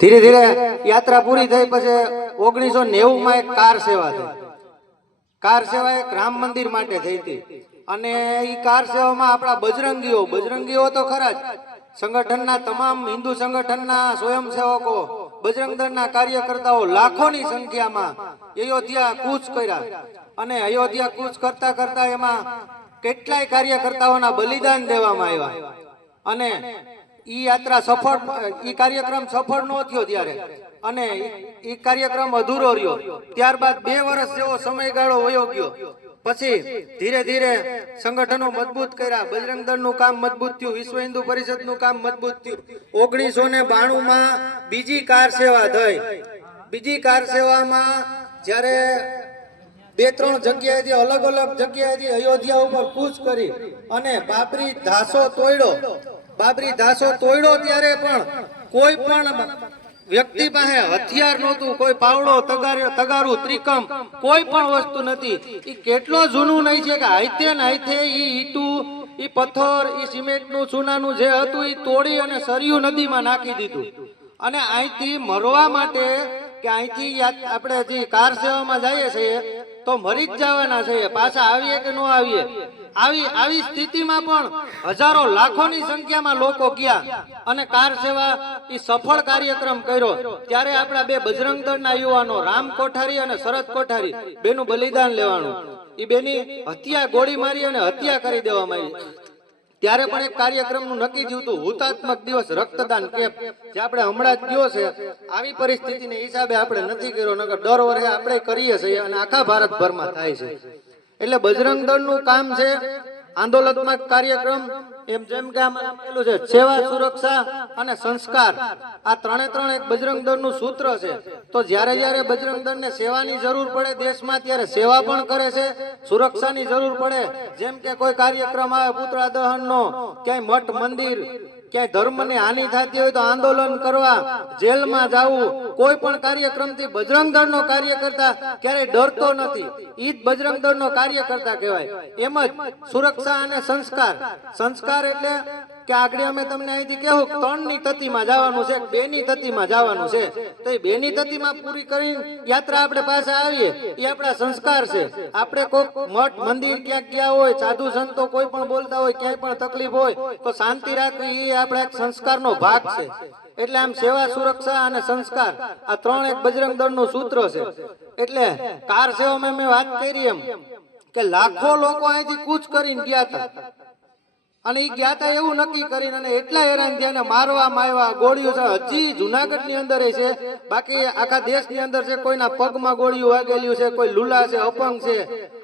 ધીરે ધીરે યાત્રા પૂરી થઈ પછી ઓગણીસો નેવું માં એક કાર સેવા થઈ. કાર સેવા એક રામ મંદિર માટે થઈ હતી. અને એ કાર સેવામાં આપણા બજરંગીઓ બજરંગીઓ તો ખરા જ. સંગઠનના તમામ હિન્દુ સંગઠનના સ્વયંસેવકો બજરંગ દળના કાર્યકર્તાઓ લાખોની સંખ્યામાં અયોધ્યા કૂચ કર્યા. અને અયોધ્યા કૂચ કરતા કરતા એમાં કેટલાય કાર્યકર્તાઓના બલિદાન દેવામાં આવ્યા. અને ઈ યાત્રા સફળ, ઈ કાર્યક્રમ સફળ ન થયો ત્યારે. અને ઈ કાર્યક્રમ અધૂરો રહ્યો. ત્યારબાદ બે વર્ષ જેવો સમયગાળો વયો ગયો. પછી ધીરે ધીરે સંગઠનો મજબૂત કર્યા. બજરંગ દળનું કામ મજબૂત થયું. વિશ્વ હિન્દુ પરિષદનું કામ મજબૂત થયું. ઓગણીસો ને બાણું માં બીજી કાર સેવા થઈ. બીજી કાર સેવામાં જ્યારે બે ત્રણ જગ્યાએથી અલગ અલગ જગ્યાએથી અયોધ્યા ઉપર કૂચ કરી અને બાબરી ધાસો તોડ્યો. બાબરી ધાસો તોડ્યો ત્યારે પણ કોઈ પણ વ્યક્તિ પાસે હથિયાર નહોતું, કોઈ પાવડો, તગાર- ત્રિકમ, કોઈ પણ વસ્તુ નથી. એ કેટલો જૂનું નહીં છે કે હાઈતે ને એ ઈ ઈટું, ઈ પથ્થર, ઈ સિમેન્ટનું, ચૂનાનું જે હતું એ તોડી અને સરયુ નદીમાં નાખી દીધું. અને અહીંથી મરવા માટે, કે અહીંથી આપણે જે કાર સેવામાં જઈએ છીએ તો મરી જ જવાના છે, પાછા આવીએ કે ન આવીએ? આવી આવી સ્થિતિમાં પણ હજારો લાખોની સંખ્યામાં લોકો ગયા અને કાર સેવા એ સફળ કાર્યક્રમ કર્યો. ત્યારે આપણા બે બજરંગ દળના યુવાનો, રામ કોઠારી અને શરદ કોઠારી, બેનું બલિદાન લેવાનું. એ બેની હત્યા ગોળી મારી અને હત્યા કરી દેવામાં આવી. ત્યારે પણ એક કાર્યક્રમનું નક્કી જીવતું હતું, હુતાત્મક દિવસ રક્તદાન કેમ્પ જે આપણે હમણાં જ ગયો છે. આવી પરિસ્થિતિને હિસાબે આપણે નથી કર્યો, નકર દર વર્ષે આપણે કરીએ છીએ અને આખા ભારતભરમાં થાય છે. એટલે બજરંગ દળનું કામ છે આંદોલનાત્મક કાર્યક્રમ એમ જેમ કે આમાં લખેલું છે, સેવા, સુરક્ષા અને સંસ્કાર. આ ત્રણે ત્રણ એક બજરંગ દળનું સૂત્ર છે. તો જ્યારે જ્યારે બજરંગ દળને સેવાની જરૂર પડે દેશમાં, ત્યારે સેવા પણ કરે છે, સુરક્ષાની જરૂર પડે. જેમ કે કોઈ કાર્યક્રમ આવે પુતળા દહનનો ક્યાંય મઠ, મંદિર ક્યાંય ધર્મને હાનિ થતી હોય તો આંદોલન કરવા, જેલમાં જવું, કોઈ પણ કાર્યક્રમથી બજરંગ દળનો કાર્યકર્તા ક્યારેય ડરતો નથી. ઈ જ બજરંગ દળનો કાર્યકર્તા કહેવાય. એમ જ સુરક્ષા અને સંસ્કાર. સંસ્કાર એટલે કે આગળ અમે તમને અહીંથી કેવું ત્રણની તતીમાં જવાનું છે બે ની તતીમાં જવાનું છે. તો એ બે ની તતીમાં પૂરી કરીને યાત્રા આપણે પાસે આવીએ. એ આપણા સંસ્કાર છે. આપણે કોઈક મઠ, મંદિર ક્યાંક ગયા હોય, સાધુ સંતો કોઈ પણ બોલતા હોય, ક્યાંય પણ તકલીફ હોય, તો શાંતિ રાખવી એ આપણા એક સંસ્કારનો ભાગ છે. એટલે આમ સેવા, સુરક્ષા અને સંસ્કાર, આ ત્રણ એક બજરંગ દળનું સૂત્ર છે. એટલે કાર સેવામાં મેં વાત કરી એમ કે લાખો લોકો અહીંથી કૂચ કરીને ગયા હતા. અને એ ગયા તા એવું નક્કી કરીને અને એટલા હેરાન થયા ને મારવામાં આવ્યા. ગોળીઓ છે, હજી જુનાગઢની અંદર છે. બાકી આખા દેશની અંદર છે, કોઈના પગમાં ગોળીઓ વાગેલી છે, કોઈ લુલા છે, અપંગ છે.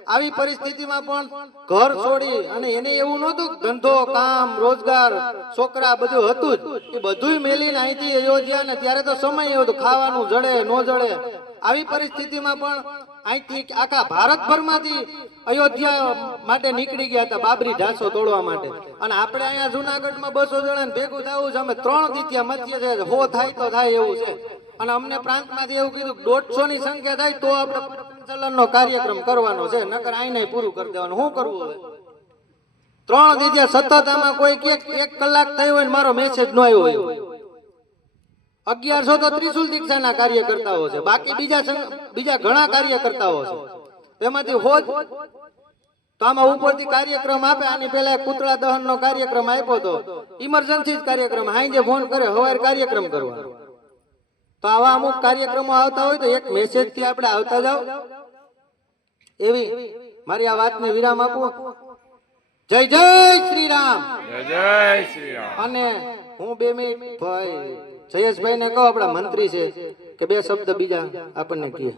આવી પરિસ્થિતિમાં પણ ઘર છોડી અને એને એવું નહોતું ધંધો, કામ, રોજગાર, છોકરા બધું હતું જ. એ બધુંય મેલીને અહીંથી યોજ્યા ને ત્યારે તો સમય એવો ખાવાનું જડે, ન જડે. આવી પરિસ્થિતિમાં પણ અહીંથી આખા ભારતભરમાંથી અયોધ્યા માટે નીકળી ગયા હતા બાબરી ઢાસો તોડવા માટે. અને આપણે અહીંયા જુનાગઢમાં બસો જણા ભેગું થવું છે. અમે ત્રણ દીત્યા મધ્ય છે હો થાય તો થાય એવું છે. અને અમને પ્રાંતમાંથી એવું કીધું દોઢસો ની સંખ્યા થાય તો આપણે સંચાલનનો કાર્યક્રમ કરવાનો છે. નકર આઈને પૂરું કરી દેવાનું. શું કરવું હવે? ત્રણ દીત્યા સતત આમાં કોઈ એક કલાક થયો હોય મારો મેસેજ ન આવ્યો હોય. અગિયારસો તો ત્રિશુલ દીક્ષાના કાર્યકર્તાઓ છે. બાકી બીજા બીજા ઘણા કાર્યકર્તાઓ છે. એમાંથી હોજ તો આમાં ઉપરથી કાર્યક્રમ આપે આની પહેલા પુતળા દહનનો કાર્યક્રમ આપ્યો તો ઇમરજન્સી જ કાર્યક્રમ. હાઈ ફોન કરે હવારે કાર્યક્રમ કરવાનો. તો આવા અમુક કાર્યક્રમો આવતા હોય તો એક મેસેજથી આપણે આવતા જાવ એવી મારી આ વાતને વિરામ આપું. જય જય શ્રી રામ. જય જય શ્રી રામ. અને હું બે મિનિટ ભાઈ જયેશભાઈ ને કહો આપણા મંત્રી છે કે બે શબ્દ બીજા આપણને કહે.